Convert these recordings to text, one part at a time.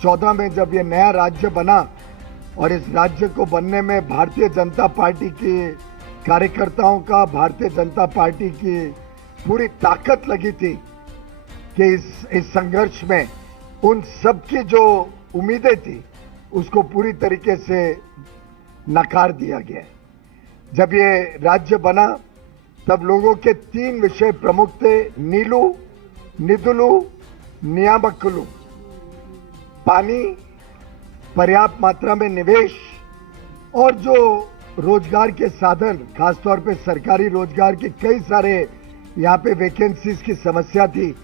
2014 में जब ये नया राज्य बना और इस राज्य को बनने में भारतीय जनता पार्टी के कार्यकर्ताओं का, भारतीय जनता पार्टी की पूरी ताकत लगी थी कि इस संघर्ष में उन सब की जो उम्मीदें थी उसको पूरी तरीके से नकार दिया गया। जब ये राज्य बना तब लोगों के 3 विषय प्रमुख थे, नीलू, निधुलू, नियामकुलू। पानी, पर्याप्त मात्रा में निवेश और जो रोजगार के साधन, खासतौर पे सरकारी रोजगार के कई सारे यहाँ पे वैकेंसीज की समस्या थी,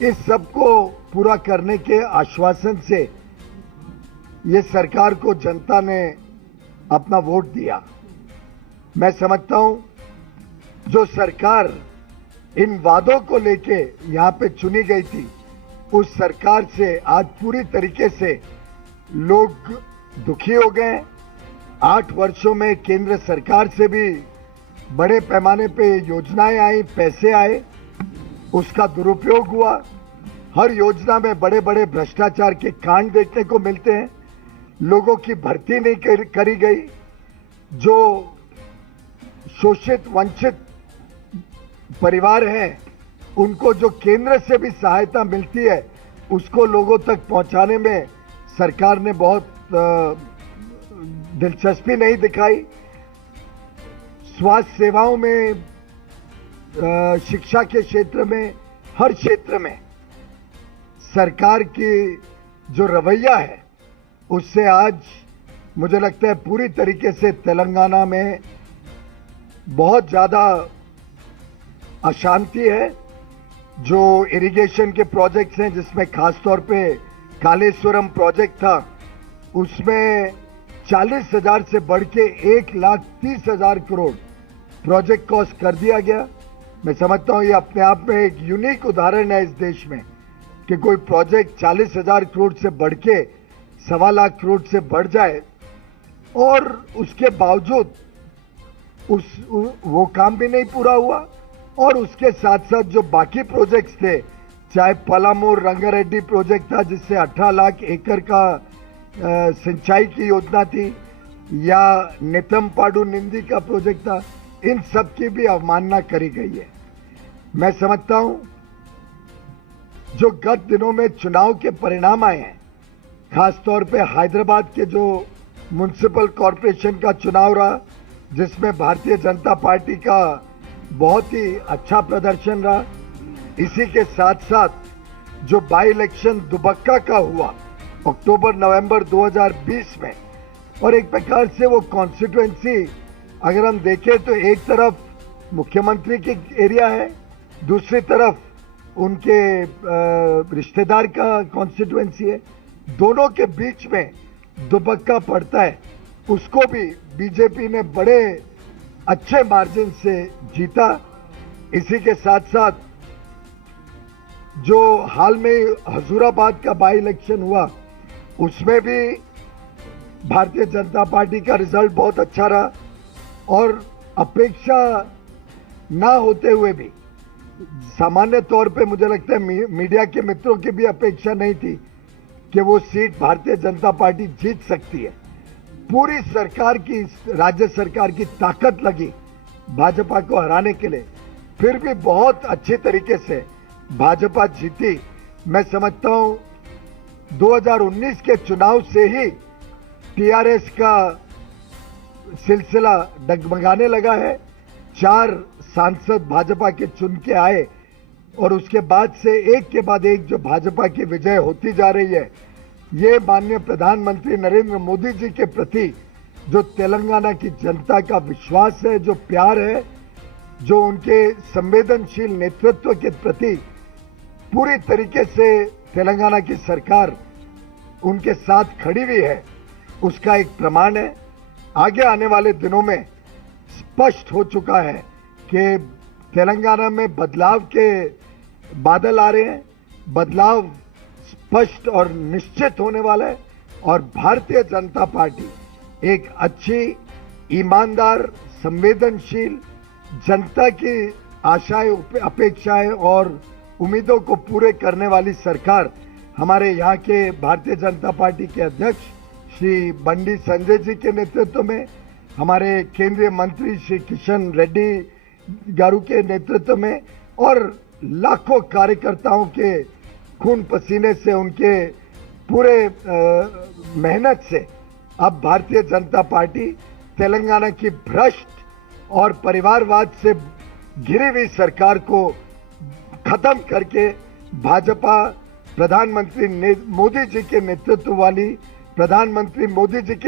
इस सब को पूरा करने के आश्वासन से ये सरकार को जनता ने अपना वोट दिया। मैं समझता हूं जो सरकार इन वादों को लेके यहाँ पे चुनी गई थी, उस सरकार से आज पूरी तरीके से लोग दुखी हो गए। 8 वर्षों में केंद्र सरकार से भी बड़े पैमाने पे योजनाएं आई, पैसे आए, उसका दुरुपयोग हुआ। हर योजना में बड़े बड़े भ्रष्टाचार के कांड देखने को मिलते हैं। लोगों की भर्ती नहीं करी गई। जो शोषित वंचित परिवार हैं, उनको जो केंद्र से भी सहायता मिलती है उसको लोगों तक पहुंचाने में सरकार ने बहुत दिलचस्पी नहीं दिखाई। स्वास्थ्य सेवाओं में, शिक्षा के क्षेत्र में, हर क्षेत्र में सरकार की जो रवैया है उससे आज मुझे लगता है पूरी तरीके से तेलंगाना में बहुत ज्यादा अशांति है। जो इरिगेशन के प्रोजेक्ट्स हैं, जिसमें खासतौर पे कालेश्वरम प्रोजेक्ट था, उसमें 40,000 से बढ़ के 1,30,000 करोड़ प्रोजेक्ट कॉस्ट कर दिया गया। मैं समझता हूं ये अपने आप में एक यूनिक उदाहरण है इस देश में कि कोई प्रोजेक्ट 40,000 करोड़ से बढ़ के 1.25 लाख करोड़ से बढ़ जाए और उसके बावजूद वो काम भी नहीं पूरा हुआ। और उसके साथ साथ जो बाकी प्रोजेक्ट्स थे, चाहे पलामू रंगारेड्डी प्रोजेक्ट था जिससे 18 लाख एकड़ का सिंचाई की योजना थी, या नेतमपाडू निंदी का प्रोजेक्ट था, इन सब की भी अवमानना करी गई है। मैं समझता हूं जो गत दिनों में चुनाव के परिणाम आए हैं, खासतौर पे हैदराबाद के जो म्युनिसिपल कॉरपोरेशन का चुनाव रहा, जिसमें भारतीय जनता पार्टी का बहुत ही अच्छा प्रदर्शन रहा, इसी के साथ साथ जो बाई इलेक्शन दुबक्का का हुआ अक्टूबर-नवंबर 2020 में, और एक प्रकार से वो कॉन्स्टिट्यूएंसी अगर हम देखें तो एक तरफ मुख्यमंत्री की एरिया है, दूसरी तरफ उनके रिश्तेदार का कॉन्स्टिट्यूएंसी है, दोनों के बीच में दुबक्का पड़ता है। उसको भी बीजेपी ने बड़े अच्छे मार्जिन से जीता। इसी के साथ साथ जो हाल में हजूराबाद का बाई इलेक्शन हुआ, उसमें भी भारतीय जनता पार्टी का रिजल्ट बहुत अच्छा रहा और अपेक्षा ना होते हुए भी, सामान्य तौर पे मुझे लगता है मीडिया के मित्रों की भी अपेक्षा नहीं थी कि वो सीट भारतीय जनता पार्टी जीत सकती है। पूरी सरकार की, राज्य सरकार की ताकत लगी भाजपा को हराने के लिए, फिर भी बहुत अच्छे तरीके से भाजपा जीती। मैं समझता हूं 2019 के चुनाव से ही टीआरएस का सिलसिला डगमगाने लगा है। 4 सांसद भाजपा के चुन के आए और उसके बाद से एक के बाद एक जो भाजपा की विजय होती जा रही है, ये माननीय प्रधानमंत्री नरेंद्र मोदी जी के प्रति जो तेलंगाना की जनता का विश्वास है, जो प्यार है, जो उनके संवेदनशील नेतृत्व के प्रति पूरी तरीके से तेलंगाना की सरकार उनके साथ खड़ी हुई है, उसका एक प्रमाण है। आगे आने वाले दिनों में स्पष्ट हो चुका है कि तेलंगाना में बदलाव के बादल आ रहे हैं, बदलाव स्पष्ट और निश्चित होने वाला है और भारतीय जनता पार्टी एक अच्छी, ईमानदार, संवेदनशील, जनता की आशाएं, अपेक्षाएं और उम्मीदों को पूरे करने वाली सरकार हमारे यहाँ के भारतीय जनता पार्टी के अध्यक्ष श्री बंडी संजय जी के नेतृत्व में, हमारे केंद्रीय मंत्री श्री किशन रेड्डी गारू के नेतृत्व में और लाखों कार्यकर्ताओं के खून पसीने से, उनके पूरे मेहनत से अब भारतीय जनता पार्टी तेलंगाना की भ्रष्ट और परिवारवाद से घिरी हुई सरकार को खत्म करके भाजपा प्रधानमंत्री मोदी जी के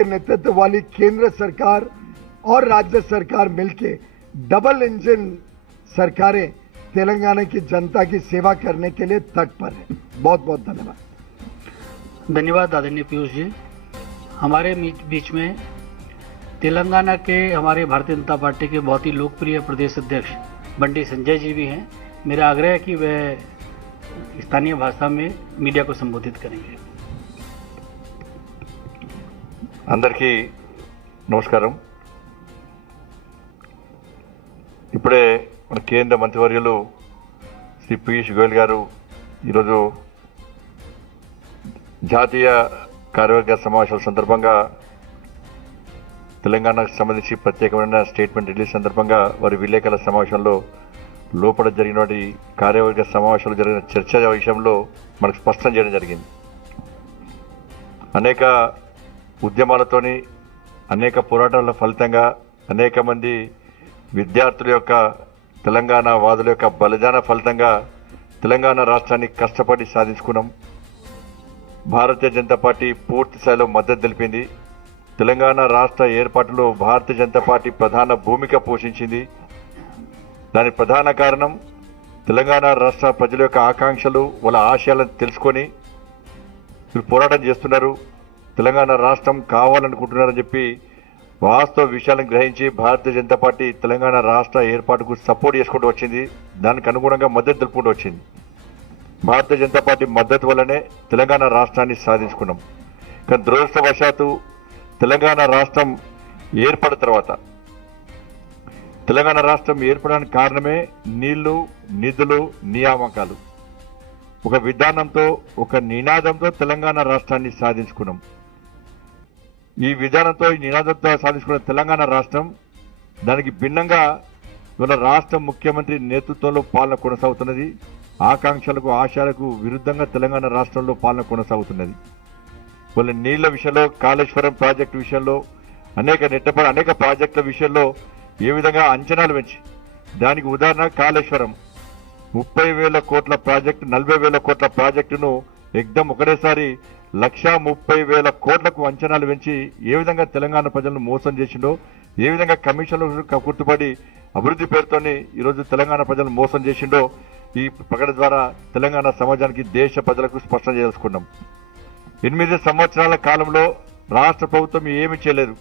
नेतृत्व वाली केंद्र सरकार और राज्य सरकार मिलके डबल इंजन सरकारें तेलंगाना की जनता की सेवा करने के लिए तत्पर है। बहुत बहुत धन्यवाद। धन्यवाद आदरणीय पीयूष जी। हमारे बीच में तेलंगाना के हमारे भारतीय जनता पार्टी के बहुत ही लोकप्रिय प्रदेश अध्यक्ष बंडी संजय जी भी हैं। मेरा आग्रह है कि वह स्थानीय भाषा में मीडिया को संबोधित करेंगे। అందరికీ నమస్కారం। ఇప్పుడే మన కేంద్ర మంత్రివర్యులు శ్రీ పీయూష్ గోయల్ గారు ఈరోజు జాతీయ కార్యవర్గ సమావేశాల సందర్భంగా తెలంగాణకు సంబంధించి ప్రత్యేకమైన స్టేట్మెంట్ రిలీజ్ సందర్భంగా వారి విలేకరుల సమావేశంలో లోపల జరిగినటువంటి కార్యవర్గ సమావేశాలు జరిగిన చర్చ విషయంలో మనకు స్పష్టం చేయడం జరిగింది। అనేక ఉద్యమాలతోని, అనేక పోరాటాల ఫలితంగా, అనేక మంది విద్యార్థుల యొక్క, తెలంగాణ వాదుల యొక్క బలిదాన ఫలితంగా తెలంగాణ రాష్ట్రాన్ని కష్టపడి సాధించుకున్నాం। భారతీయ జనతా పార్టీ పూర్తి స్థాయిలో మద్దతు తెలిపింది। తెలంగాణ రాష్ట్ర ఏర్పాటులో భారతీయ జనతా పార్టీ ప్రధాన భూమిక పోషించింది। దాని ప్రధాన కారణం తెలంగాణ రాష్ట్ర ప్రజల యొక్క ఆకాంక్షలు, వాళ్ళ ఆశయాలను తెలుసుకొని వీళ్ళు పోరాటం చేస్తున్నారు, తెలంగాణ రాష్ట్రం కావాలనుకుంటున్నారని చెప్పి వాస్తవ విషయాలను గ్రహించి భారతీయ జనతా పార్టీ తెలంగాణ రాష్ట్ర ఏర్పాటుకు సపోర్ట్ చేసుకుంటూ వచ్చింది। దానికి అనుగుణంగా మద్దతు తెలుపుకుంటూ వచ్చింది। భారతీయ జనతా పార్టీ మద్దతు వల్లనే తెలంగాణ రాష్ట్రాన్ని సాధించుకున్నాం। కానీ దురదృష్టవశాత్తు తెలంగాణ రాష్ట్రం ఏర్పడిన తర్వాత, తెలంగాణ రాష్ట్రం ఏర్పడడానికి కారణమే నీళ్లు, నిధులు, నియామకాలు। ఒక విధానంతో, ఒక నినాదంతో తెలంగాణ రాష్ట్రాన్ని సాధించుకున్నాం। ఈ విధానంతో, ఈ నినాదంతో సాధించుకున్న తెలంగాణ రాష్ట్రం, దానికి భిన్నంగా ఇవాళ రాష్ట్ర ముఖ్యమంత్రి నేతృత్వంలో పాలన కొనసాగుతున్నది। ఆకాంక్షలకు, ఆశయాలకు విరుద్ధంగా తెలంగాణ రాష్ట్రంలో పాలన కొనసాగుతున్నది। వాళ్ళ నీళ్ల విషయంలో, కాళేశ్వరం ప్రాజెక్టు విషయంలో, అనేక ప్రాజెక్టుల విషయంలో ఏ విధంగా అంచనాలు పెంచి, దానికి ఉదాహరణ కాళేశ్వరం 30,000 కోట్ల ప్రాజెక్టు, 40,000 కోట్ల ప్రాజెక్టును ఎగ్దం ఒకటేసారి 1,30,000 కోట్లకు అంచనాలు పెంచి ఏ విధంగా తెలంగాణ ప్రజలను మోసం చేసిండో, ఏ విధంగా కమిషన్లు గుర్తుపడి అభివృద్ధి పేరుతోని ఈరోజు తెలంగాణ ప్రజలను మోసం చేసిండో ఈ ప్రకటన ద్వారా తెలంగాణ సమాజానికి, దేశ ప్రజలకు స్పష్టం చేసుకున్నాం। 8 సంవత్సరాల కాలంలో రాష్ట్ర ప్రభుత్వం ఏమీ చేయలేదు,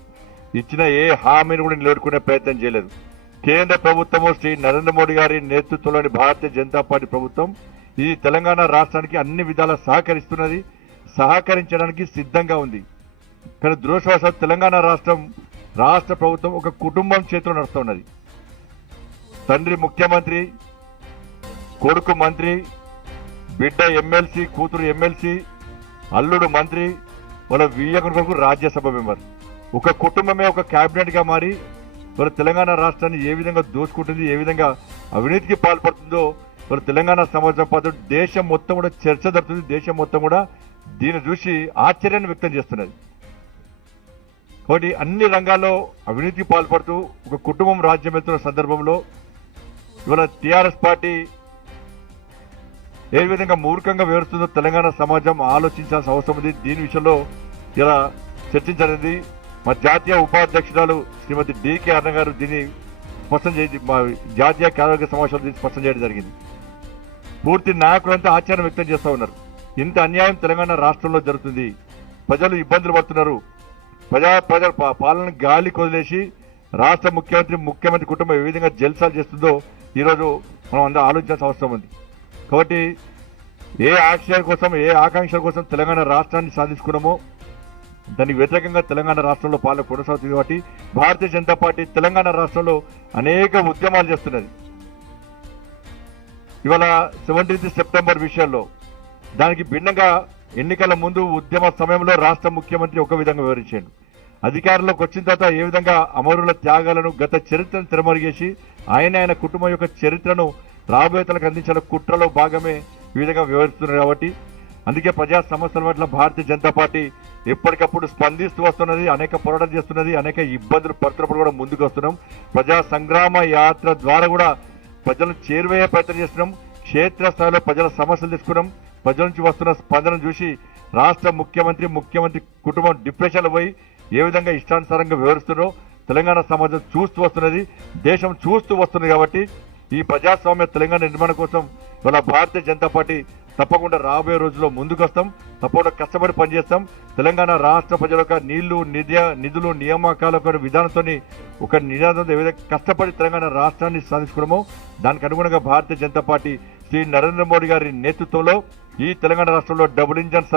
ఇచ్చిన ఏ హామీని కూడా నిలబెట్టుకునే ప్రయత్నం చేయలేదు। కేంద్ర ప్రభుత్వము శ్రీ నరేంద్ర మోడీ గారి నేతృత్వంలోని భారతీయ జనతా పార్టీ ప్రభుత్వం ఈ తెలంగాణ రాష్ట్రానికి అన్ని విధాలా సహకరిస్తున్నది, సహకరించడానికి సిద్ధంగా ఉంది। కానీ దురదృష్టవశాత్తు తెలంగాణ రాష్ట్ర ప్రభుత్వం ఒక కుటుంబం చేతిలో నడుస్తున్నది। తండ్రి ముఖ్యమంత్రి, కొడుకు మంత్రి, బిడ్డ ఎమ్మెల్సీ, కూతురు ఎమ్మెల్సీ, అల్లుడు మంత్రి, వాళ్ళ వియ్యకుని కొడుకు రాజ్యసభ మెంబర్, ఒక కుటుంబమే ఒక కేబినెట్ గా మారి వాళ్ళ తెలంగాణ రాష్ట్రాన్ని ఏ విధంగా దోచుకుంటుంది, ఏ విధంగా అవినీతికి పాల్పడుతుందో వాళ్ళ తెలంగాణ సమాజం పాటు దేశం మొత్తం కూడా చర్చ జరుగుతుంది। దేశం మొత్తం కూడా దీన్ని చూసి ఆశ్చర్యాన్ని వ్యక్తం చేస్తున్నది। కాబట్టి అన్ని రంగాల్లో అవినీతికి పాల్పడుతూ ఒక కుటుంబం రాజ్యం వెళ్తున్న సందర్భంలో ఇవాళ టీఆర్ఎస్ పార్టీ ఏ విధంగా మూర్ఖంగా వివరిస్తుందో తెలంగాణ సమాజం ఆలోచించాల్సిన అవసరం ఉంది। దీని విషయంలో ఇలా చర్చించాలని మా జాతీయ ఉపాధ్యక్షురాలు శ్రీమతి డికే అన్న గారు దీన్ని స్పష్టం చేసి మా జాతీయ కార్యవర్గ సమావేశాలు దీన్ని స్పష్టం చేయడం జరిగింది। పూర్తి నాయకులంతా ఆశ్చర్యం వ్యక్తం చేస్తూ ఉన్నారు। ఇంత అన్యాయం తెలంగాణ రాష్ట్రంలో జరుగుతుంది, ప్రజలు ఇబ్బందులు పడుతున్నారు, ప్రజల పాలన గాలి కొదిలేసి రాష్ట్ర ముఖ్యమంత్రి కుటుంబం ఏ విధంగా జల్సాలు చేస్తుందో ఈరోజు మనం అందరూ ఆలోచించాల్సిన అవసరం ఉంది। కాబట్టి ఏ ఆశయాల కోసం, ఏ ఆకాంక్షల కోసం తెలంగాణ రాష్ట్రాన్ని సాధించుకున్నామో దానికి వ్యతిరేకంగా తెలంగాణ రాష్ట్రంలో పాలన కొనసాగుతుంది। కాబట్టి భారతీయ జనతా పార్టీ తెలంగాణ రాష్ట్రంలో అనేక ఉద్యమాలు చేస్తున్నది। ఇవాళ 17 సెప్టెంబర్ విషయంలో దానికి భిన్నంగా ఎన్నికల ముందు ఉద్యమ సమయంలో రాష్ట్ర ముఖ్యమంత్రి ఒక విధంగా వివరించాడు. అధికారంలోకి వచ్చిన తర్వాత ఏ విధంగా అమరుల త్యాగాలను గత చరిత్రను తిరమరిగేసి ఆయన కుటుంబం యొక్క చరిత్రను రాబోయే తలకు అందించిన కుట్రలో భాగమే ఈ విధంగా వివరిస్తున్నారు. కాబట్టి అందుకే ప్రజా సమస్యల పట్ల భారతీయ జనతా పార్టీ ఎప్పటికప్పుడు స్పందిస్తూ వస్తున్నది, అనేక పోరాటం చేస్తున్నది, అనేక ఇబ్బందులు పడుతున్నప్పుడు కూడా ముందుకు వస్తున్నాం. ప్రజా సంగ్రామ యాత్ర ద్వారా కూడా ప్రజలను చేరువయ్యే ప్రయత్నం చేస్తున్నాం. క్షేత్రస్థాయిలో ప్రజల సమస్యలు తీసుకున్నాం. ప్రజల నుంచి వస్తున్న స్పందన చూసి రాష్ట్ర ముఖ్యమంత్రి కుటుంబం డిప్రెషన్లో పోయి ఏ విధంగా ఇష్టానుసారంగా వివరిస్తున్నారో తెలంగాణ సమాజం చూస్తూ వస్తున్నది, దేశం చూస్తూ వస్తున్నది. కాబట్టి ఈ ప్రజాస్వామ్య తెలంగాణ నిర్మాణం కోసం ఇవాళ భారతీయ జనతా పార్టీ తప్పకుండా రాబోయే రోజుల్లో ముందుకు వస్తాం, తప్పకుండా కష్టపడి పనిచేస్తాం. తెలంగాణ రాష్ట్ర ప్రజల యొక్క నిధులు నియామకాల విధానంతో ఒక నినాదంతో ఏ విధంగా కష్టపడి తెలంగాణ రాష్ట్రాన్ని సాధించుకోవడమో దానికి అనుగుణంగా భారతీయ జనతా పార్టీ శ్రీ నరేంద్ర మోడీ గారి నేతృత్వంలో ఈ తెలంగాణ రాష్ట్రంలో డబుల్ ఇంజన్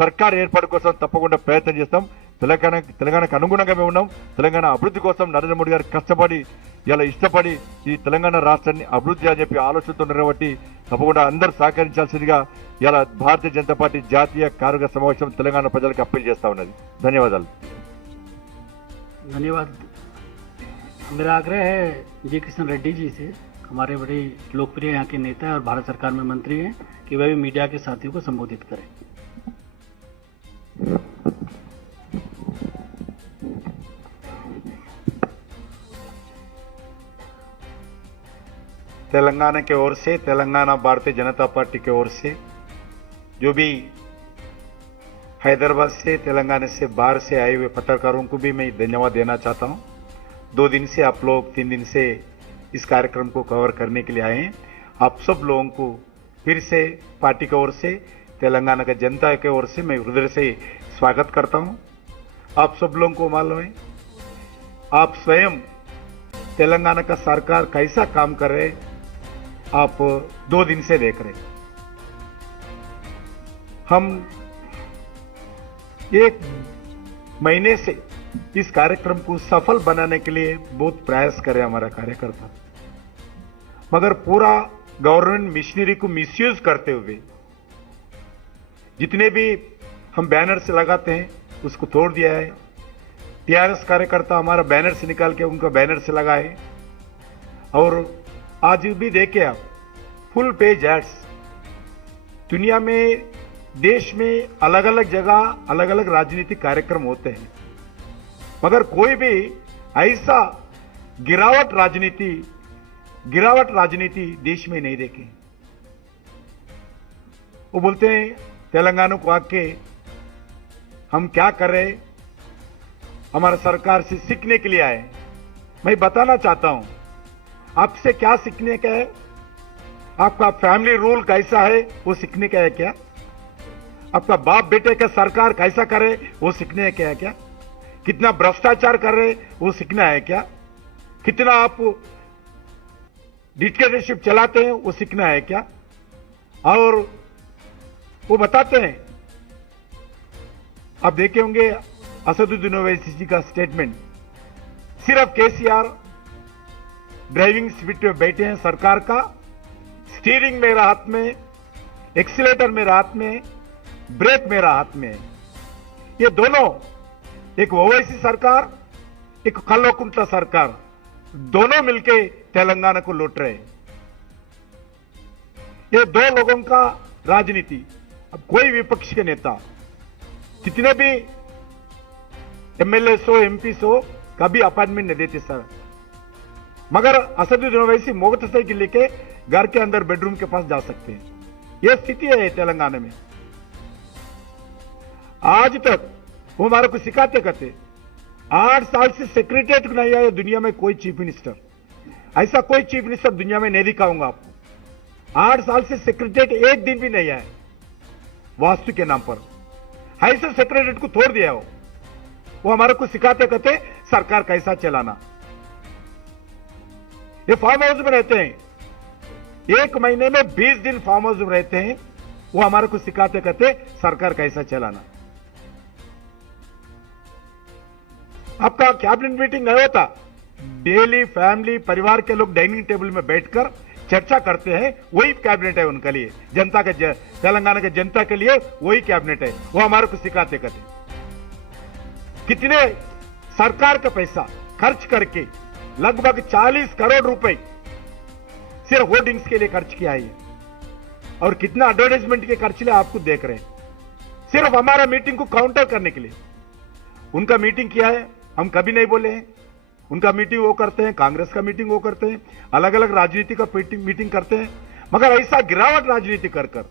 సర్కార్ ఏర్పాటు కోసం తప్పకుండా ప్రయత్నం చేస్తాం. తెలంగాణకు అనుగుణంగా మేము ఉన్నాం. తెలంగాణ అభివృద్ధి కోసం నరేంద్ర మోడీ గారు కష్టపడి ఇలా ఇష్టపడి ఈ తెలంగాణ రాష్ట్రాన్ని అభివృద్ధి అని చెప్పి ఆలోచనతో ఉన్నారు. కాబట్టి తప్పకుండా అందరూ సహకరించాల్సిందిగా ఇలా భారతీయ జనతా పార్టీ జాతీయ కార్యవర్గ సమావేశం తెలంగాణ ప్రజలకు అప్పీల్ చేస్తా ఉన్నది. ధన్యవాదాలు. धन्यवाद। मेरा आग्रह है जी किशन रेड्डी जी से, हमारे बड़े लोकप्रिय यहाँ के नेता और भारत सरकार में मंत्री हैं, कि वह भी मीडिया के साथियों को संबोधित करें। तेलंगाना की ओर से, तेलंगाना भारतीय जनता पार्टी की ओर से जो भी हैदराबाद से, तेलंगाना से बाहर से आए हुए पत्रकारों को भी मैं धन्यवाद देना चाहता हूं। 2 दिन से आप लोग 3 दिन से इस कार्यक्रम को कवर करने के लिए आए हैं। आप सब लोगों को फिर से पार्टी की ओर से, तेलंगाना के जनता की ओर से मैं हृदय से स्वागत करता हूं। आप सब लोगों को मालूम है, आप स्वयं तेलंगाना का सरकार कैसा काम कर रहे हैं, आप 2 दिन से देख रहे हैं। हम 1 महीने से इस कार्यक्रम को सफल बनाने के लिए बहुत प्रयास करे हमारा कार्यकर्ता, मगर पूरा गवर्नमेंट मिशनरी को मिसयूज करते हुए जितने भी हम बैनर्स लगाते हैं उसको तोड़ दिया है। टीआरएस कार्यकर्ता हमारा बैनर से निकाल के उनका बैनर से लगाए, और आज भी देखे आप फुल पेज एड्स। दुनिया में, देश में अलग अलग जगह अलग अलग राजनीतिक कार्यक्रम होते हैं, मगर कोई भी ऐसा गिरावट राजनीति देश में नहीं देखे। वो बोलते हैं तेलंगाना को आके हम क्या कर रहे, हमारा सरकार से सीखने के लिए आए। मैं बताना चाहता हूं, आपसे क्या सीखने का है? आपका फैमिली रूल कैसा है वो सीखने का है क्या? आपका बाप बेटे का सरकार कैसा करे वो सीखने का है क्या? कितना भ्रष्टाचार कर रहे वो सीखना है क्या? कितना आप डिक्टेटरशिप चलाते हैं वो सीखना है क्या? और वो बताते हैं, आप देखे होंगे असदुद्दीन ओवैसी जी का स्टेटमेंट, सिर्फ केसीआर ड्राइविंग सीट पे बैठे हैं, सरकार का स्टीयरिंग मेरा हाथ में, एक्सीलेटर मेरा हाथ में, ब्रेक मेरा हाथ में। ये दोनों, एक ओवैसी सरकार, एक कल्वकुंट्ला सरकार, दोनों मिलके तेलंगाना को लूट रहे हैं। ये 2 लोगों का राजनीति। अब कोई विपक्ष के नेता कितने भी एमएलए हो, एमपी हो, कभी अपॉइंटमेंट नहीं देते सर, मगर असदुद्दीन ओवैसी मोटरसाइकिल लेके घर के अंदर बेडरूम के पास जा सकते हैं। यह स्थिति है तेलंगाना में। आज तक वो हमारे को सिखाते करते, 8 साल से सेक्रेटरीट नहीं आया दुनिया में कोई चीफ मिनिस्टर, ऐसा कोई चीफ मिनिस्टर दुनिया में नहीं दिखाऊंगा आपको। 8 साल से सेक्रेटरीट एक दिन भी नहीं आया वास्तु के नाम पर, ऐसे सेक्रेटरीट को तोड़ दिया वो हमारे को सिखाते कहते सरकार कैसा चलाना। ये फार्म हाउस में रहते हैं, 1 महीने में 20 दिन फार्म हाउस में रहते हैं, वो हमारे को सिखाते कहते सरकार कैसा चलाना। आपका कैबिनेट मीटिंग नहीं होता, डेली फैमिली परिवार के लोग डाइनिंग टेबल में बैठकर चर्चा करते हैं वही कैबिनेट है उनके लिए, जनता के तेलंगाना के जनता के लिए वही कैबिनेट है। वो हमारे को सिखाते करते कितने सरकार का पैसा खर्च करके लगभग 40 करोड़ रुपए सिर्फ होर्डिंग्स के लिए खर्च किया है और कितना एडवर्टाइजमेंट के खर्च लिए आपको देख रहे हैं, सिर्फ हमारा मीटिंग को काउंटर करने के लिए। उनका मीटिंग किया है, हम कभी नहीं बोले हैं। उनका मीटिंग वो करते हैं, कांग्रेस का मीटिंग वो करते हैं, अलग अलग राजनीति का मीटिंग करते हैं, मगर ऐसा गिरावट राजनीति कर कर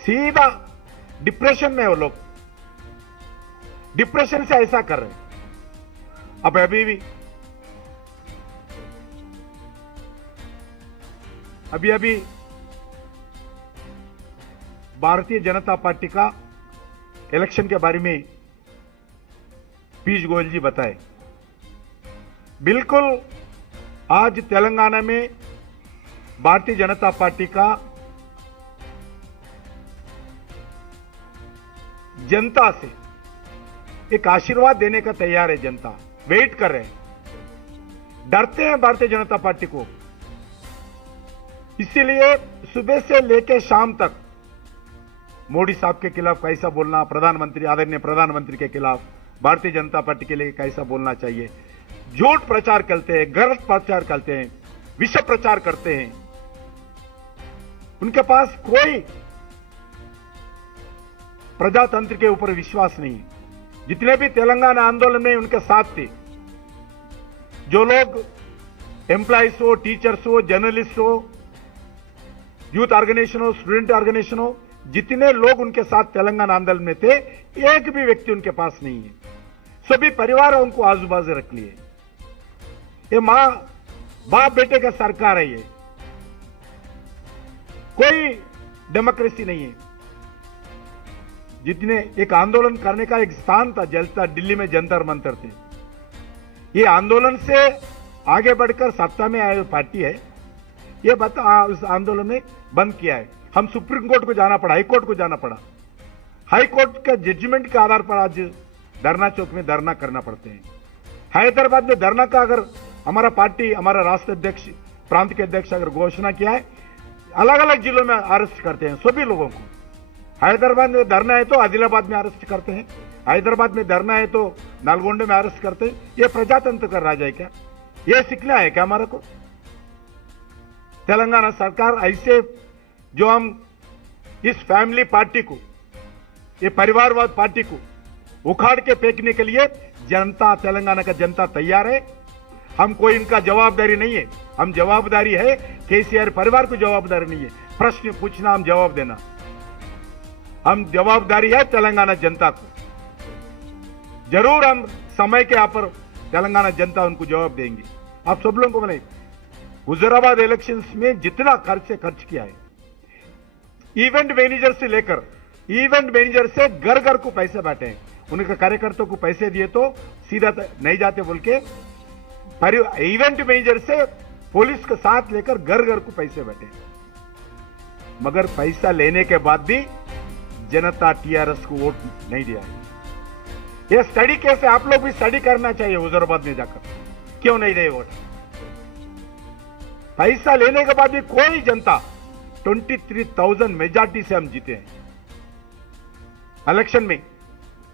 सीधा डिप्रेशन में वो लोग, डिप्रेशन से ऐसा कर रहे हैं। अब अभी भारतीय जनता पार्टी का इलेक्शन के बारे में पीयूष गोयल जी बताए। बिल्कुल आज तेलंगाना में भारतीय जनता पार्टी का जनता से एक आशीर्वाद देने का तैयार है। जनता वेट कर रहे हैं, डरते हैं भारतीय जनता पार्टी को, इसीलिए सुबह से लेकर शाम तक मोदी साहब के खिलाफ कैसा बोलना, प्रधानमंत्री आदरणीय प्रधानमंत्री के खिलाफ भारतीय जनता पार्टी के लिए कैसा बोलना चाहिए, झूठ प्रचार करते हैं, गलत प्रचार करते हैं, विष प्रचार करते हैं। उनके पास कोई प्रजातंत्र के ऊपर विश्वास नहीं। जितने भी तेलंगाना आंदोलन में उनके साथ थे, जो लोग एम्प्लॉइज हो, टीचर्स हो, जर्नलिस्ट हो, यूथ ऑर्गेनाइजेशन हो, स्टूडेंट ऑर्गेनाइजेशन हो, जितने लोग उनके साथ तेलंगाना आंदोलन में थे, एक भी व्यक्ति उनके पास नहीं है। सभी परिवार उनको आजू बाजू रख लिए। ये मां बाप बेटे का सरकार है, ये कोई डेमोक्रेसी नहीं है। जितने एक आंदोलन करने का एक स्थान था, जलता दिल्ली में जंतर मंतर थे। ये आंदोलन से आगे बढ़कर सत्ता में आए पार्टी है, ये उस आंदोलन में बंद किया है। हम सुप्रीम कोर्ट को जाना पड़ा, हाई कोर्ट को जाना पड़ा। हाई कोर्ट का जजमेंट के आधार पर आज धरना चौक में धरना करना पड़ते हैं। हैदराबाद में धरना का अगर हमारा पार्टी, हमारा राष्ट्र अध्यक्ष, प्रांत के अध्यक्ष अगर घोषणा किया है, अलग अलग जिलों में अरेस्ट करते हैं सभी लोगों को। हैदराबाद में धरना है तो आदिलाबाद में अरेस्ट करते हैं, हैदराबाद में धरना है तो नालगोंडे में अरेस्ट करते हैं। ये प्रजातंत्र का राज है क्या? ये सीखना है क्या हमारे को? तेलंगाना सरकार ऐसे जो हम इस फैमिली पार्टी को, ये परिवारवाद पार्टी को उखाड़ के फेंकने के लिए जनता, तेलंगाना का जनता तैयार है। हम कोई इनका जवाबदारी नहीं है, हम जवाबदारी है केसीआर परिवार को जवाबदारी नहीं है। प्रश्न पूछना, हम जवाब देना, हम जवाबदारी है तेलंगाना जनता को। जरूर हम समय के यहाँ पर तेलंगाना जनता उनको जवाब देंगे। आप सब लोगों को मैंने हुजूराबाद इलेक्शंस में जितना खर्च किया है, इवेंट मैनेजर से लेकर इवेंट मैनेजर से घर घर को पैसे बांटे हैं। उनके कार्यकर्ताओं को पैसे दिए तो सीधा नहीं जाते बोल के इवेंट मैनेजर से पुलिस के साथ लेकर घर घर को पैसे बांटे, मगर पैसा लेने के बाद भी जनता टीआरएस को वोट नहीं दिया है। यह स्टडी कैसे, आप लोग भी स्टडी करना चाहिए हुजूराबाद में जाकर, क्यों नहीं दे वोट। पैसा लेने के बाद भी कोई जनता 23,000 मेजॉरिटी से हम जीते हैं इलेक्शन में।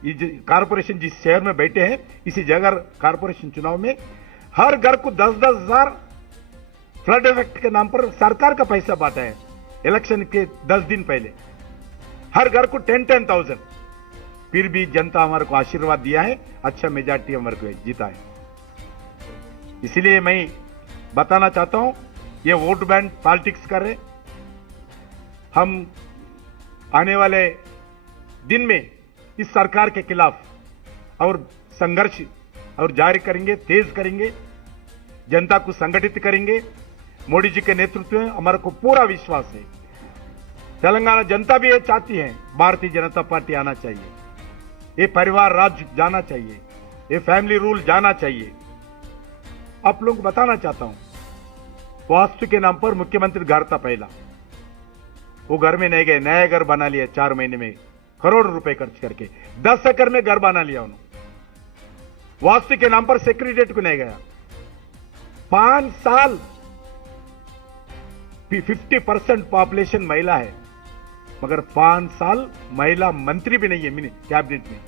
कारपोरेशन जिस शहर में बैठे हैं, इसी जगह कारपोरेशन चुनाव में हर घर को 10-10 हजार फ्लड इफेक्ट के नाम पर सरकार का पैसा बांटा है। इलेक्शन के 10 दिन पहले हर घर को 10,000। फिर भी जनता हमारे को आशीर्वाद दिया है, अच्छा मेजॉरिटी हमारे को जीता है। इसलिए मैं बताना चाहता हूं, ये वोट बैंक पॉलिटिक्स कर रहे। हम आने वाले दिन में इस सरकार के खिलाफ और संघर्ष और जारी करेंगे, तेज करेंगे, जनता को संगठित करेंगे। मोदी जी के नेतृत्व में हमारे को पूरा विश्वास है। तेलंगाना जनता भी ये चाहती है, भारतीय जनता पार्टी आना चाहिए, ये परिवार राज जाना चाहिए, ये फैमिली रूल जाना चाहिए। आप लोग को बताना चाहता हूं, वास्तु के नाम पर मुख्यमंत्री घर था पहला, वो घर में नहीं गए, नया घर बना लिया 4 महीने में, करोड़ रुपए खर्च करके 10 एकड़ में घर बना लिया उन्होंने। वास्तु के नाम पर सेक्रेटरीट को नहीं गया, 5 साल 50% पॉपुलेशन महिला है, मगर 5 साल महिला मंत्री भी नहीं है कैबिनेट में,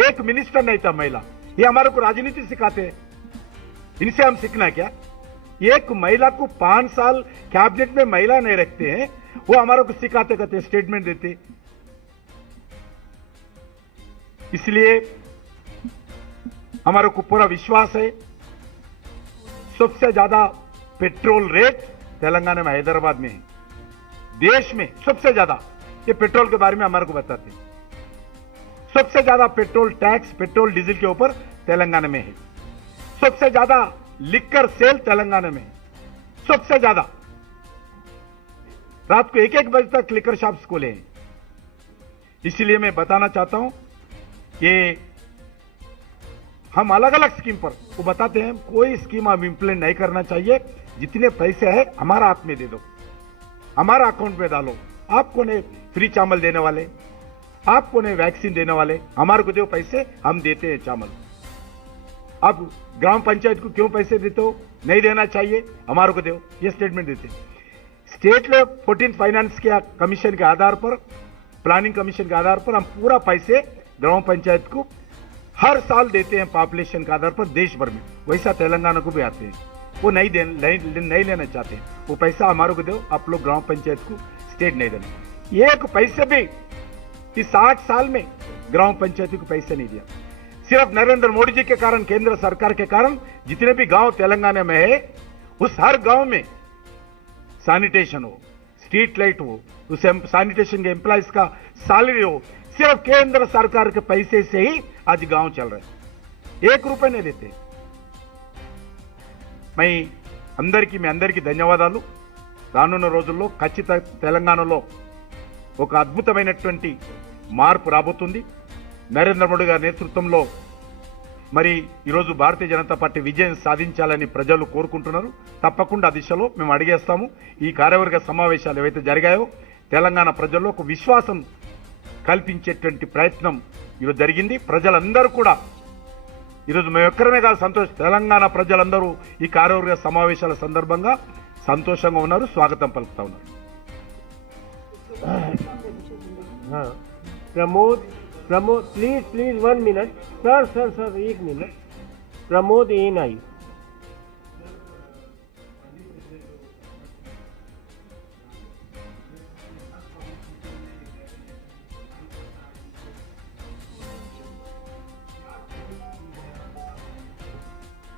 एक मिनिस्टर नहीं था महिला। ये हमारे को राजनीति सिखाते हैं, इनसे हम सीखना क्या? एक महिला को 5 साल कैबिनेट में महिला नहीं रखते हैं, वो हमारे को सिखाते कहते स्टेटमेंट देते। इसलिए हमारे को पूरा विश्वास है, सबसे ज्यादा पेट्रोल रेट तेलंगाना में हैदराबाद में है, देश में सबसे ज्यादा। ये पेट्रोल के बारे में हमारे को बताते हैं, सबसे ज्यादा पेट्रोल टैक्स पेट्रोल डीजल के ऊपर तेलंगाना में है, सबसे ज्यादा लिक्कर सेल तेलंगाना में है, सबसे ज्यादा। रात को 1-1 बजे तक लिक्कर शॉप्स खोले हैं। इसलिए मैं बताना चाहता हूं, ये हम अलग अलग स्कीम पर वो बताते हैं, कोई स्कीम हम इंप्लीमेंट नहीं करना चाहिए। जितने पैसे है हमारा हाथ में दे दो, हमारा अकाउंट में डालो। आपको ने फ्री चावल देने वाले, आपको ने वैक्सीन देने वाले, हमारे को दो पैसे, हम देते हैं चावल। आप ग्राम पंचायत को क्यों पैसे देते हो? नहीं देना चाहिए, हमारे को दो, ये स्टेटमेंट देते हैं। स्टेट में 14th फाइनेंस के कमीशन के आधार पर, प्लानिंग कमीशन के आधार पर हम पूरा पैसे ग्राम पंचायत को हर साल देते हैं पॉपुलेशन के आधार पर देश भर में। वैसा तेलंगाना को भी आते हैं, वो नहीं लेना चाहते हैं। वो पैसा हमारे को दो, आप लोग ग्राम पंचायत को, स्टेट नहीं देना। एक पैसे भी इस 8 साल में ग्राम पंचायत को पैसे नहीं दिया। सिर्फ नरेंद्र मोदी जी के कारण, केंद्र सरकार के कारण जितने भी गांव तेलंगाना में है, उस हर गांव में सैनिटेशन हो, स्ट्रीट लाइट हो, उस सैनिटेशन के एम्प्लॉइज का सैलरी हो, सिर्फ केंद्र सरकार के पैसे से ही आज गांव चल रहे हैं। 1 రూపాయి नहीं देते। మీ అందరికీ ధన్యవాదాలు। రానున్న రోజుల్లో ఖచ్చితంగా తెలంగాణలో ఒక అద్భుతమైనటువంటి మార్పు రాబోతుంది। నరేంద్ర మోడీ గారి నేతృత్వంలో మరి ఈరోజు భారతీయ జనతా పార్టీ విజయం సాధించాలని ప్రజలు కోరుకుంటున్నారు। తప్పకుండా ఆ దిశలో మేము అడిగేస్తాము। ఈ కార్యవర్గ సమావేశాలు ఏవైతే జరిగాయో తెలంగాణ ప్రజల్లో ఒక విశ్వాసం కల్పించేటువంటి ప్రయత్నం ఈరోజు జరిగింది। ప్రజలందరూ కూడా ఈరోజు మేము ఎక్కడనే కాదు, తెలంగాణ ప్రజలందరూ ఈ కార్యవర్గ సమావేశాల సందర్భంగా సంతోషంగా ఉన్నారు, స్వాగతం పలుకుతా ఉన్నారు। Pramod please 1 minute sir 1 minute. Pramod ANI।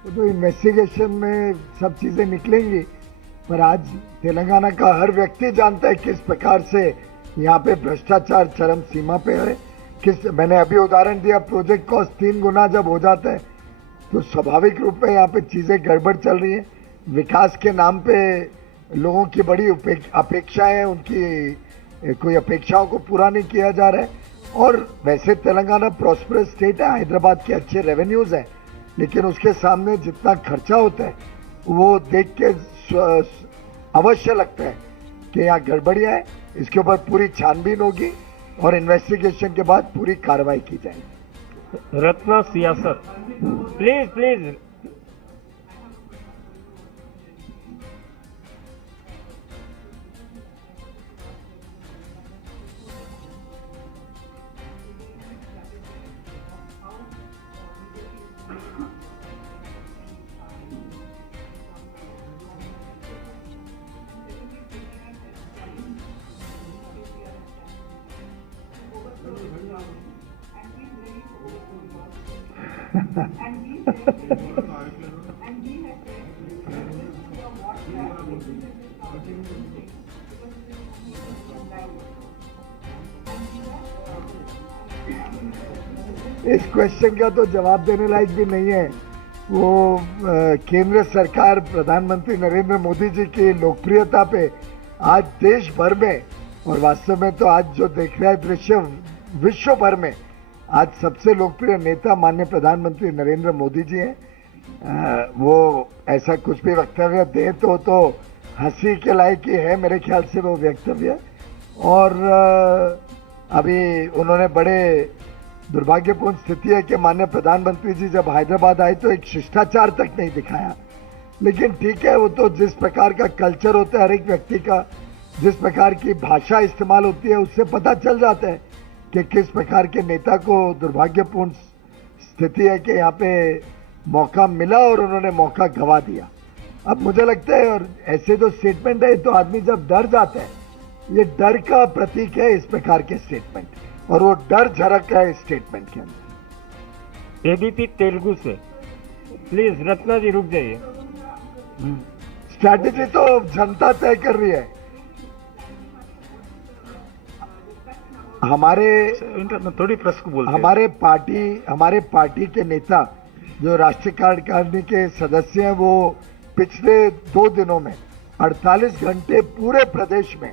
तो इन्वेस्टिगेशन में सब चीजें निकलेंगी, पर आज तेलंगाना का हर व्यक्ति जानता है किस प्रकार से यहाँ पे भ्रष्टाचार चरम सीमा पे है। मैंने अभी उदाहरण दिया, प्रोजेक्ट कॉस्ट 3 गुना जब हो जाता है तो स्वाभाविक रूप में यहाँ पे चीजें गड़बड़ चल रही है। विकास के नाम पे लोगों की बड़ी अपेक्षाएं हैं, उनकी कोई अपेक्षाओं को पूरा नहीं किया जा रहा है। और वैसे तेलंगाना प्रॉस्परस स्टेट है, हैदराबाद के अच्छे रेवेन्यूज है, लेकिन उसके सामने जितना खर्चा होता है वो देख के अवश्य लगता है कि यहाँ गड़बड़ियां है। इसके ऊपर पूरी छानबीन होगी और इन्वेस्टिगेशन के बाद पूरी कार्रवाई की जाएगी। रत्ना सियासत प्लीज। इस क्वेश्चन का तो जवाब देने लायक भी नहीं है। वो केंद्र सरकार, प्रधानमंत्री नरेंद्र मोदी जी की लोकप्रियता पे आज देश भर में, और वास्तव में तो आज जो देख रहा है दृश्य विश्व भर में, आज सबसे लोकप्रिय नेता माननीय प्रधानमंत्री नरेंद्र मोदी जी हैं। वो ऐसा कुछ भी वक्तव्य दे तो हंसी के लायक ही है मेरे ख्याल से वो वक्तव्य। और अभी उन्होंने बड़े दुर्भाग्यपूर्ण स्थिति है कि माननीय प्रधानमंत्री जी जब हैदराबाद आए तो एक शिष्टाचार तक नहीं दिखाया। लेकिन ठीक है, वो तो जिस प्रकार का कल्चर होता है हर एक व्यक्ति का, जिस प्रकार की भाषा इस्तेमाल होती है, उससे पता चल जाता है कि किस प्रकार के नेता को दुर्भाग्यपूर्ण स्थिति है कि यहाँ पे मौका मिला और उन्होंने मौका गंवा दिया। अब मुझे लगता है, और ऐसे जो स्टेटमेंट है तो आदमी जब डर जाता है, ये डर का प्रतीक है इस प्रकार के स्टेटमेंट, और वो डर झलक है इस स्टेटमेंट के अंदर। एबीपी तेलुगु से प्लीज रत्ना जी रुक जाइए। स्ट्रैटेजी तो जनता तय कर रही है। हमारे थोड़ी प्रेस को बोलते हमारे पार्टी के नेता जो राष्ट्रीय कार्यकारिणी के सदस्य हैं, वो पिछले 2 दिनों में 48 घंटे पूरे प्रदेश में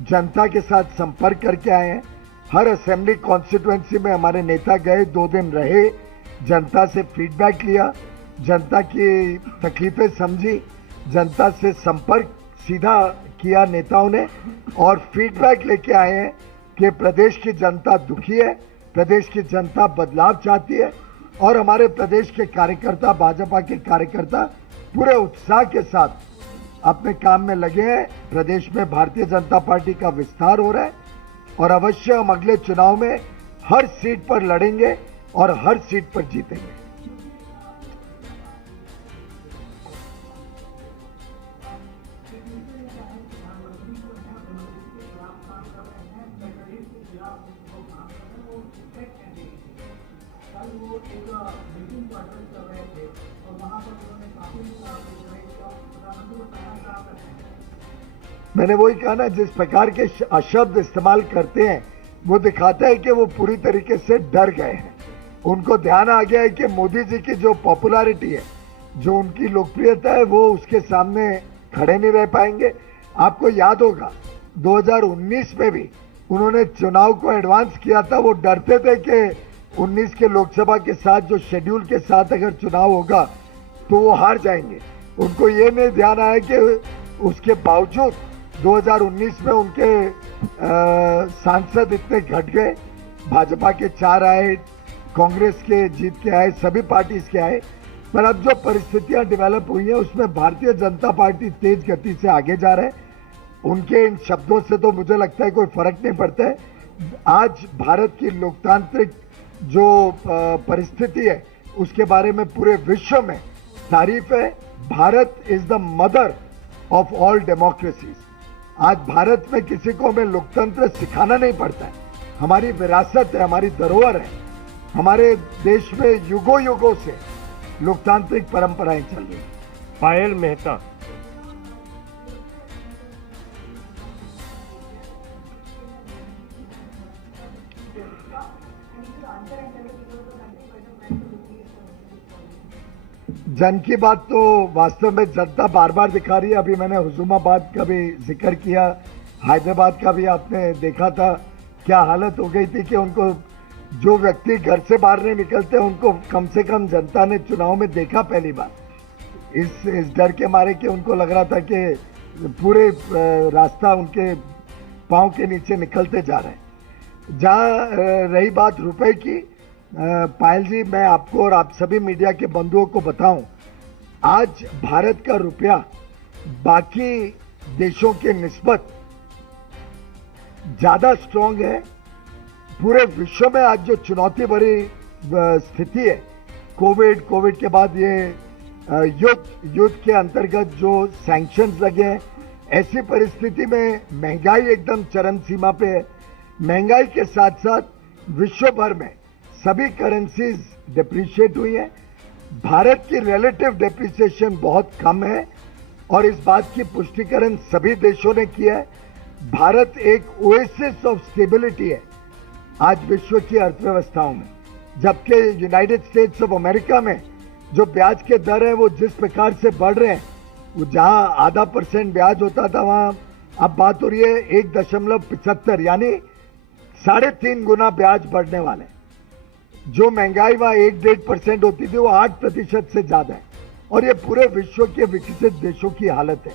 जनता के साथ संपर्क करके आए हैं। हर असेंबली कॉन्स्टिट्यूएंसी में हमारे नेता गए, 2 दिन रहे, जनता से फीडबैक लिया, जनता की तकलीफें समझी, जनता से संपर्क सीधा किया नेताओं ने, और फीडबैक लेके आए हैं कि प्रदेश की जनता दुखी है, प्रदेश की जनता बदलाव चाहती है, और हमारे प्रदेश के कार्यकर्ता, भाजपा के कार्यकर्ता पूरे उत्साह के साथ अपने काम में लगे हैं। प्रदेश में भारतीय जनता पार्टी का विस्तार हो रहा है, और अवश्य हम अगले चुनाव में हर सीट पर लड़ेंगे और हर सीट पर जीतेंगे। मैंने वही कहा ना, जिस प्रकार के अशब्द इस्तेमाल करते हैं वो दिखाता है कि वो पूरी तरीके से डर गए हैं। उनको ध्यान आ गया है कि मोदी जी की जो पॉपुलैरिटी है, जो उनकी लोकप्रियता है, वो उसके सामने खड़े नहीं रह पाएंगे। आपको याद होगा 2019 में भी उन्होंने चुनाव को एडवांस किया था। वो डरते थे कि 19 के लोकसभा के साथ जो शेड्यूल के साथ अगर चुनाव होगा तो वो हार जाएंगे। उनको ये नहीं ध्यान आया कि उसके बावजूद 2019 में उनके सांसद इतने घट गए, भाजपा के 4 आए, कांग्रेस के जीत के आए, सभी पार्टीज के आए, पर अब जो परिस्थितियां डेवलप हुई हैं उसमें भारतीय जनता पार्टी तेज गति से आगे जा रहे हैं। उनके इन शब्दों से तो मुझे लगता है कोई फर्क नहीं पड़ता है। आज भारत की लोकतांत्रिक जो परिस्थिति है उसके बारे में पूरे विश्व में तारीफ है। Bharat is the mother of all democracies. आज भारत में किसी को हमें लोकतंत्र सिखाना नहीं पड़ता है, हमारी विरासत है, हमारी धरोहर है। हमारे देश में युगों युगों से लोकतांत्रिक परंपराएं चल रही हैं। पायल मेहता। जन की बात तो वास्तव में जनता बार बार दिखा रही है। अभी मैंने हुजूमाबाद का भी जिक्र किया, हैदराबाद का भी आपने देखा था क्या हालत हो गई थी कि उनको, जो व्यक्ति घर से बाहर नहीं निकलते उनको कम से कम जनता ने चुनाव में देखा पहली बार, इस डर के मारे कि उनको लग रहा था कि पूरे रास्ता उनके पांव के नीचे निकलते जा रहे हैं। जहां रही बात रुपए की, पायल जी, मैं आपको और आप सभी मीडिया के बंधुओं को बताऊं, आज भारत का रुपया बाकी देशों के निस्बत ज्यादा स्ट्रांग है। पूरे विश्व में आज जो चुनौती भरी स्थिति है, कोविड के बाद ये युद्ध के अंतर्गत जो सैंक्शंस लगे हैं, ऐसी परिस्थिति में महंगाई एकदम चरम सीमा पे है। महंगाई के साथ साथ विश्व भर में सभी करेंसीज डिप्रिशिएट हुई हैं। भारत की रिलेटिव डिप्रिसिएशन बहुत कम है और इस बात की पुष्टिकरण सभी देशों ने किया है। भारत एक ओएसिस ऑफ स्टेबिलिटी है आज विश्व की अर्थव्यवस्थाओं में, जबकि यूनाइटेड स्टेट्स ऑफ अमेरिका में जो ब्याज के दर है वो जिस प्रकार से बढ़ रहे हैं, वो जहां 0.5% ब्याज होता था वहां अब बात हो रही है 1.75, यानी 3.5 गुना ब्याज बढ़ने वाले। जो महंगाई वहां 1-1.5% होती थी वो 8% से ज्यादा है, और ये पूरे विश्व के विकसित देशों की हालत है।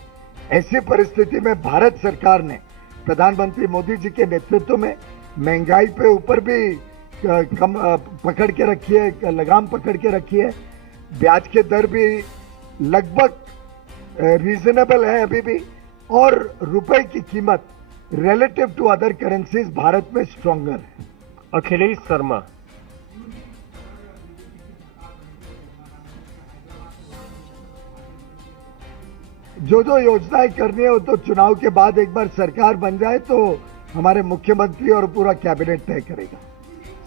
ऐसी परिस्थिति में भारत सरकार ने प्रधानमंत्री मोदी जी के नेतृत्व में महंगाई पे ऊपर भी कम पकड़ के रखी है, लगाम पकड़ के रखी है। ब्याज के दर भी लगभग रीजनेबल है अभी भी, और रुपए की कीमत relative to other currencies Bharat में स्ट्रॉन्गर है। अखिलेश शर्मा। जो जो योजनाएं करनी है वो तो चुनाव के बाद एक बार सरकार बन जाए तो हमारे मुख्यमंत्री और पूरा कैबिनेट तय करेगा।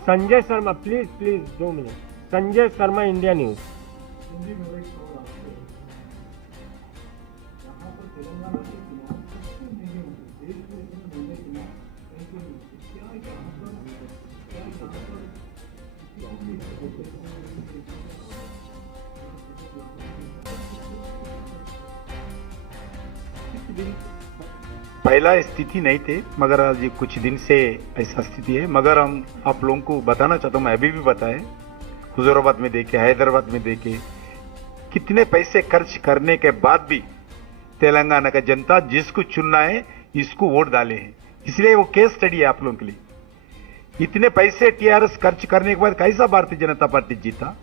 Sanjay Sharma, please please 2 minute. Sanjay Sharma, India news. पहला स्थिति नहीं थे, मगर आज ये कुछ दिन से ऐसा स्थिति है। मगर हम आप लोगों को बताना चाहता हूँ, मैं अभी भी बताए, हुजूराबाद में देखे, हैदराबाद में देखे, कितने पैसे खर्च करने के बाद भी तेलंगाना का जनता जिसको चुनना है इसको वोट डाले हैं। इसलिए वो केस स्टडी है आप लोगों के लिए। इतने पैसे टीआरएस खर्च करने के बाद कैसा भारतीय जनता पार्टी जीता,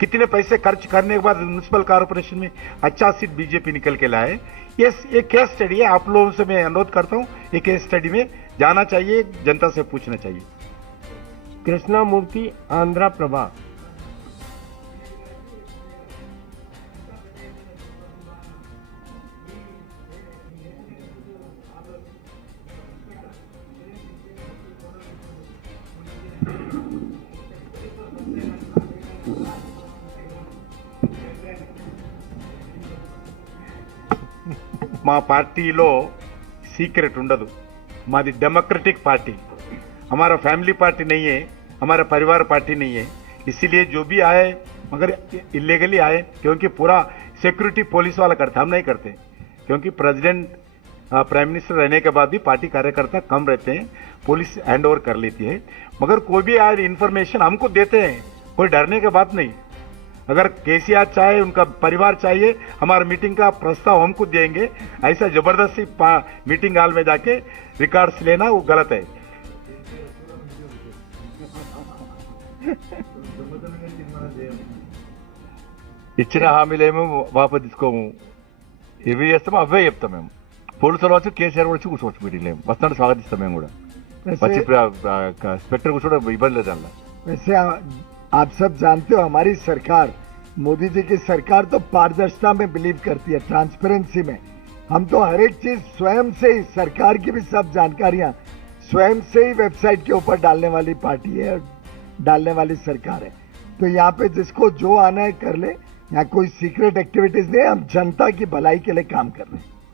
कितने पैसे खर्च करने के बाद म्युनिसिपल कॉर्पोरेशन में अच्छा सीट बीजेपी निकल के लाए। ये एक केस स्टडी है, आप लोगों से मैं अनुरोध करता हूं, ये केस स्टडी में जाना चाहिए, जनता से पूछना चाहिए। कृष्णा मूर्ति, आंध्रा प्रभा। మా పార్టీలో सीक्रेट ఉండదు, मादी डेमोक्रेटिक पार्टी, हमारा फैमिली पार्टी नहीं है, हमारा परिवार पार्टी नहीं है। इसीलिए जो भी आए मगर इलीगली आए, क्योंकि पूरा सिक्योरिटी पुलिस वाला करते, हम नहीं करते, क्योंकि प्रेसिडेंट प्राइम मिनिस्टर रहने के बाद भी पार्टी कार्यकर्ता कम रहते हैं, पुलिस हैंड ओवर कर लेती है। मगर कोई भी आए इन्फॉर्मेशन हमको देते हैं, कोई डरने की बात नहीं। अगर केसीआर चाहे, उनका परिवार चाहिए, हमारा मीटिंग का प्रस्ताव हमको देंगे, ऐसा जबरदस्ती मीटिंग हॉल में जाके रिकॉर्ड्स लेना वो गलत है। ఇచ్చిన హామీలేమో వాపసు తీసుకోము, ఇవి చేస్తాము అవే చెప్తాం మేము। పోలీసులు వచ్చి కేసీఆర్ కూడా వచ్చి కూర్చోవచ్చు మీటింగ్ లేము, వస్తాను స్వాగతిస్తాం మేము కూడా, వచ్చి స్పెక్టర్ కూర్చోవడం ఇబ్బంది లేదు అలా। वैसे आप सब जानते हो हमारी सरकार, मोदी जी की सरकार तो पारदर्शिता में बिलीव करती है, ट्रांसपेरेंसी में। हम तो हर एक चीज स्वयं से ही, सरकार की भी सब जानकारियां स्वयं से ही वेबसाइट के ऊपर डालने वाली पार्टी है, डालने वाली सरकार है। तो यहाँ पे जिसको जो आना है कर ले, यहाँ कोई सीक्रेट एक्टिविटीज नहीं है, हम जनता की भलाई के लिए काम कर रहे हैं।